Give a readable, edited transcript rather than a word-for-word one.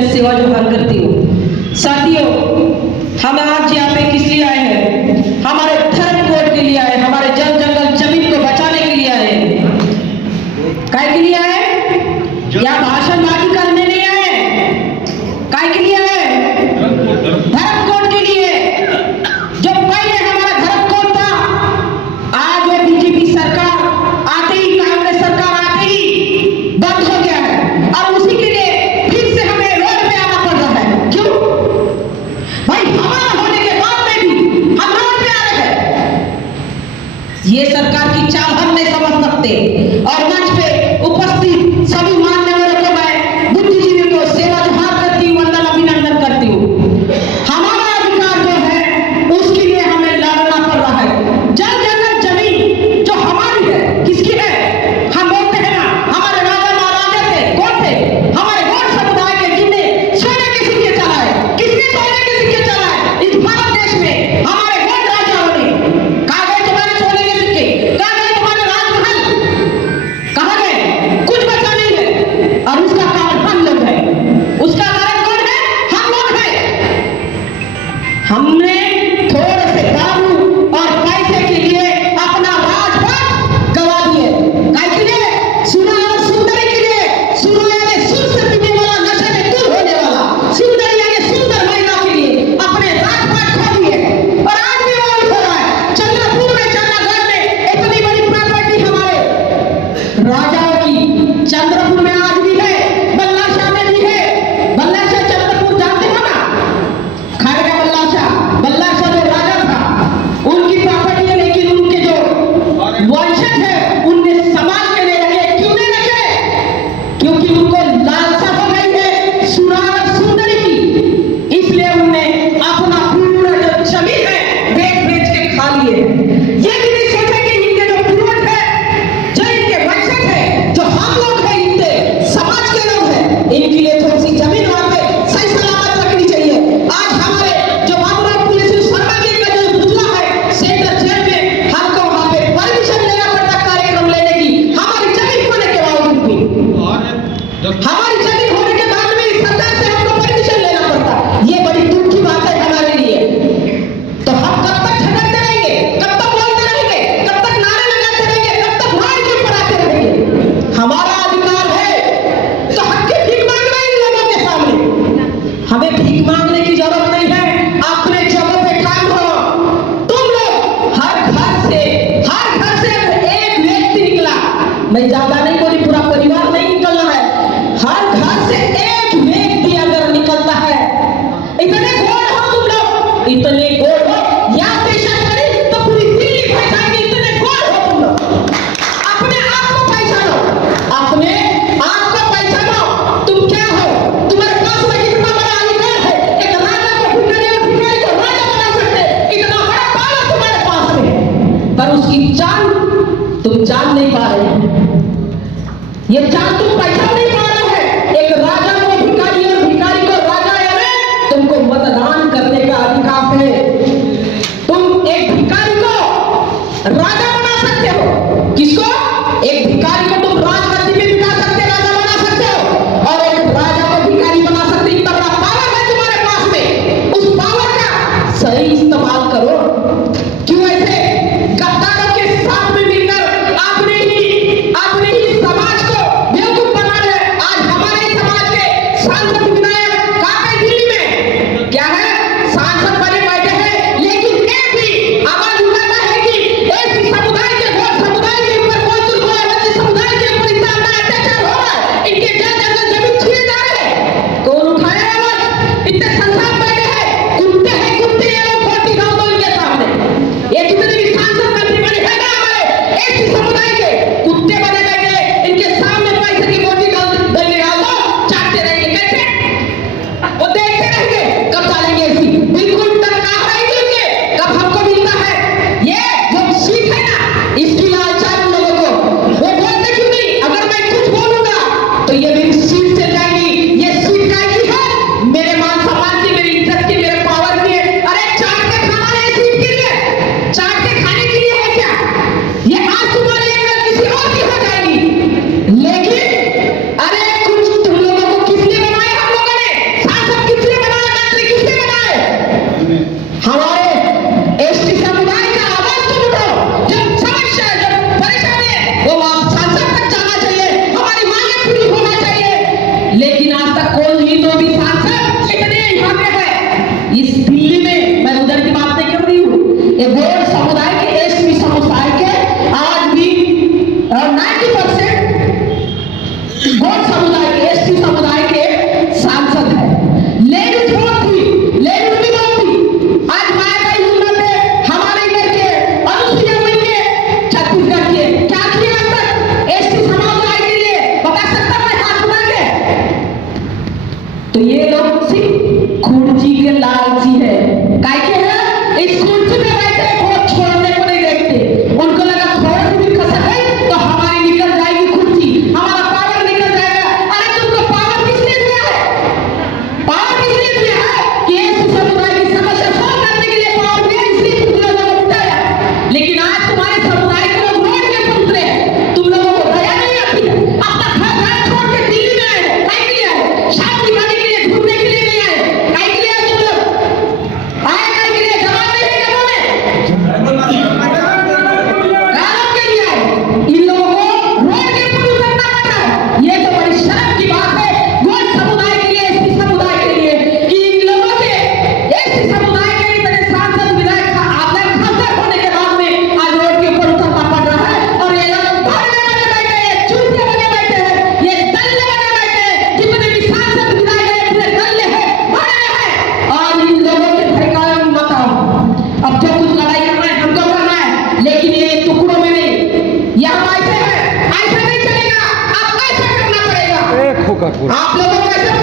मैं सेवा जोहार करती हूँ। साथियों, हम आज यहाँ पे किस लिए आए हैं? हमारे धर्म कोड के लिए आए, हमारे जल जंगल जमीन को बचाने के लिए आए। काय के लिए आए? या भाषणबाजी करने नहीं आए। काय के लिए आए? धर्म कोड के लिए। जो पहले हमारा धर्म कोड था, आज वो बीजेपी सरकार आते ही, कांग्रेस सरकार आते ही बंद हो गया है और उसी के लिए फिर से हमें रोड पे आना पड़ रहा है। क्यों भाई? हमारा होने के बाद में भी हम रोड पे आ रहे हैं। ये सरकार की चाल हम नहीं समझ सकते। और मंच पे उपस्थित सभी मान्यवरों को, मैं बुद्धिजीवी को सेवा जोहार करती हूँ, वंदन अभिनंदन करती हूँ। हमारा अधिकार जो है उसके लिए हमें लड़ना पड़ रहा है। जल जंगल जमीन जो हमारी है, किसकी है? हम बोलते हैं ना, हमारे राजा महाराजा थे। कौन थे? हमारे गौड़ समुदाय के, जिनने सोने के सिक्के चलाए। किसने सोने के सिक्के चलाए? इस भारत देश में हमारे गौड़ राजाओं ने। कहाँ गए तुम्हारे सोने के सिक्के? कहाँ गए तुम्हारे राजमहल? कहाँ गए? कुछ बचा नहीं है। और उसका कारण हम लोग हैं। उसका कारण कौन है? हम लोग हैं। हमने थोड़े से दारू और पैसे के लिए अपना राजपथ गवा दिए। काय के लिए? सुना और सुंदरी के लिए। सुनो यानी सुर से पीने वाला, नशे में दूर होने वाला, सुंदरी यानी सुंदर महिला के लिए अपने राजपथ खो दिए। और आज भी वही हो रहा है। चंद्रपुर में, चंद्रगढ़ में इतनी बड़ी प्रॉपर्टी हमारे राजाओं की चंद्रपुर में आज भी है, बल्लाशाह में भी है। बल्लाशाह चंद्रपुर जानते हो ना? खाएगा बल्लाशाह जो राजा था, उनकी प्रॉपर्टी है। लेकिन उनके जो वंशज है उनने समाज के लिए रखे। क्यों नहीं रखे? क्योंकि उनको लालसा हो गई है सुराग और सुंदरी की। इसलिए उन्होंने अपना पूरा जो जमीन है बेच बेच के खा लिए। ये भी नहीं सोचे कि इनके जो पूर्वज है, जो इनके वंशज है, जो हम लोग हैं, इनके समाज के लोग हैं, इनके लिए थोड़ी सी जमीन वहां पे सही सलामत रखनी चाहिए। आज हमारे जो बाबूराव पुलिस शर्मा जी का जो पुतला है सेंट्रल जेल में, हमको वहां पे परमिशन लेना पड़ता कार्यक्रम लेने की। हमारी जमीन होने के बावजूद भी, हमारी जमीन होने के बाद भी सरकार से हमको परमिशन लेना पड़ता। ये बड़ी दुख की बात है हमारे लिए। तो हम कब तक झगड़ते रहेंगे? कब तक बोलते रहेंगे? कब तक नारे लगाते रहेंगे? कब तक रोड के ऊपर आते रहेंगे? हमारा अधिकार है तो हम क्यों भीख मांग रहे हैं इन लोगों के सामने? हमें भीख मांगने की जरूरत नहीं है। अपने जगह पे काम करो। तुम लोग हर घर से अगर एक व्यक्ति निकला, मैं ज्यादा नहीं बोली, पूरा परिवार नहीं निकलना है, हर घर से एक व्यक्ति अगर निकलता है, इतने गोड़ हो तुम लोग, इतने गोड़ हो, या पेशा करी तो पूरी दिल्ली पहचानेगी। इतने गोड़ हो तुम लोग। अपने आप को पहचानो, अपने आप को पहचानो। तुम क्या हो? तुम्हारे पास में कितना बड़ा अधिकार है? एक राजा को भिखारी को राजा बना सकते। इतना बड़ा पावर तुम्हारे पास में है, पर उसकी जान तुम जान नहीं पा रहे हो। ये जान तुम पहचान नहीं पा रहे हैं। एक राजा को भिखारी और भिखारी को राजा, यानी तुमको मतदान करने का अधिकार है। तुम एक भिखारी को राजा बना सकते हो। किसको? एक भिखारी को तुम राजगद्दी पे बिठा सकते, राजा बना सकते हो। और एक राजा को भिखारी बना सकते। इतना बड़ा पावर है तुम्हारे पास में। उस पावर का सही इस्तेमाल करो। क्यों ऐसे गद्दारों के साथ में मिलकर अपने ही समाज को बेवकूफ बना रहे? आज हमारे समाज के सांसद विधायक कहाँ है? दिल्ली में क्या है? सांसद बने बैठे हैं, लेकिन एक भी आवाज उठाता है कि ऐसी समुदाय के, गौड़ समुदाय के ऊपर कोई दुर्व्यवहार, समुदाय के ऊपर इतना अत्याचार हो रहा है, इनके जल जंगल जमीन छीने जा रहे हैं। कौन उठाया आवाज? इतने संसार बैठे हैं, कुत्ते हैं, कुत्ते ये लोग खोटी गाँव दो इनके सामने। ये जितने भी सांसद मंत्री बने हैं ना हमारे ऐसी समुदाय के, कुत्ते बने बैठे, इनके सामने पैसे की बोटी डाल दो, चाटते रहेंगे। कैसे? वो देखते रहेंगे कब डालेंगे ऐसी। बिल्कुल तनख्वाह रहेगी उनके, कब हमको मिलता है। ये जो सीट है ना, इसकी लालचा है उन लोगों को। वो बोलते क्यों नहीं? अगर मैं कुछ बोलूंगा तो ये मेरी सीट से जाएगी। ये सीट काहे की है? मेरे मान सम्मान की, मेरी इज्जत की, मेरे पावर की है। अरे चाट के खाना है सीट के लिए, चाट के खाने के लिए है क्या? ये आज तुम्हारी है, कल किसी और की हो जाएगी। लेकिन अरे कुछ तुम लोगों को किस लिए बनाया हम लोगों ने? कुर्सी के लालची है। काय के है इस कुर्सी पे बैठे खोज छोड़ने को नहीं देखते। उनको लगा खोज भी खसक है तो हमारी निकल जाएगी कुर्सी, हमारा पावर निकल जाएगा। अरे तुमको पावर किसने दिया है? पावर किसने दिया है कि इस समुदाय की समस्या सॉल्व करने के लिए पावर दिया, इसलिए तुम लोगों को उठाया। लेकिन आज तुम्हारे समुदाय के लोग रोड के पर उतरे हैं, तुम लोगों को दया नहीं आती है। अपना घर छोड़ के दिल्ली में आए, काय के लिए आए? शादी करने के लिए, घूमने के लिए नहीं आए। काय के लिए आए तुम लोग? आए काय के लिए? जवाब नहीं है जवाब में गालों के लिए आए। इन लोगों को रोड के पर उतरना पड़ रहा है। ये तो बड़ी शर्म की बात है गोल समुदाय के लिए, एससी समुदाय के लिए, कि इन लोगों के एससी समुदाय के इतने सांसद विधायक आदर खासदार होने के बाद में आज रोड के ऊपर उतरना पड़ रहा है। और ये लोग भाड़े बने बैठे हैं, चूते बने बैठे हैं, ये दल्ले बने बैठे हैं। जितने भी सांसद विधायक हैं पूरे दल्ले हैं, भाड़े हैं। और इन लोगों के भड़काए मत आओ। अब जो कुछ लड़ाई करना है हमको करना है, लेकिन ये टुकड़ों में नहीं। ये हम ऐसे हैं, ऐसे नहीं चलेगा। अब ऐसा करना पड़ेगा। एक होकर आप लोगों को ऐसा